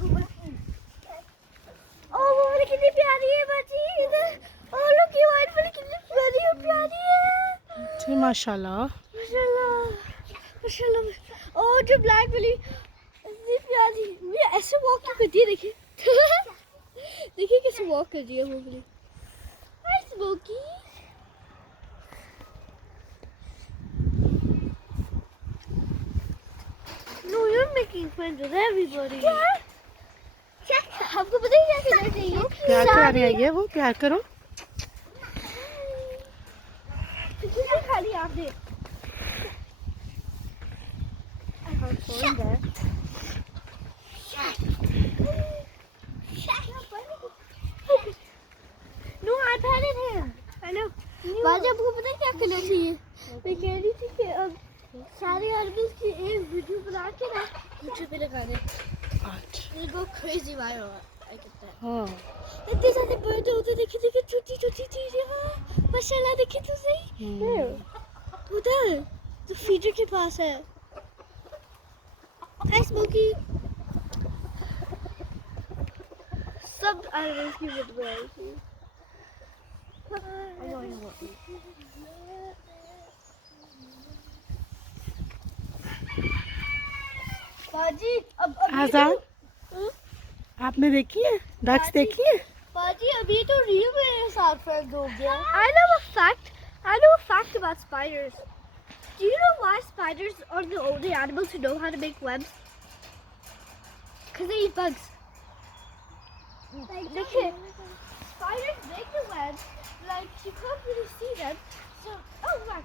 वो वाली कितनी प्यारी है बाजी इधर। ओह लुक ये वाइट वाली कितनी प्यारी और प्यारी है। जी माशाल्लाह। माशाल्लाह माशाल्लाह। ओह जो ब्लैक वाली इतनी प्यारी। ये ऐसे वॉक क्यों करती है देखिए। देखिए कैसे वॉक कर रही है वो वाली। हाय smoky. No, you're making friends with everybody. आपको पता है क्या करना चाहिए? प्यार करने आई है वो, प्यार करो। कितने खाली आप दे। No, I've had it here. I know. बाजी आपको पता है क्या करना चाहिए? मैं कह रही थी कि अब सारे एनिमल्स की एक वीडियो बना के ना यूट्यूब पे लगा दे। It'll go crazy viral. I get that. हाँ इतने सारे बर्ड होते देखिए देखिए छोटी छोटी चीजें। माशाल्लाह देखिए तो सही। उधर तो फीडर के पास है। हाय स्मोकी। सब एनिमल्स की वीडियो बनाई थी। बाजी अब आजान आपने देखी है डक्स देखी है? बाजी अभी तो रियल मेरे साथ फ्रेंड हो गया। I know a fact about spiders. Do you know why spiders are the only animals who know how to make webs? Because they eat bugs. देखिए, spiders make the webs, like you can't really see them. So, oh my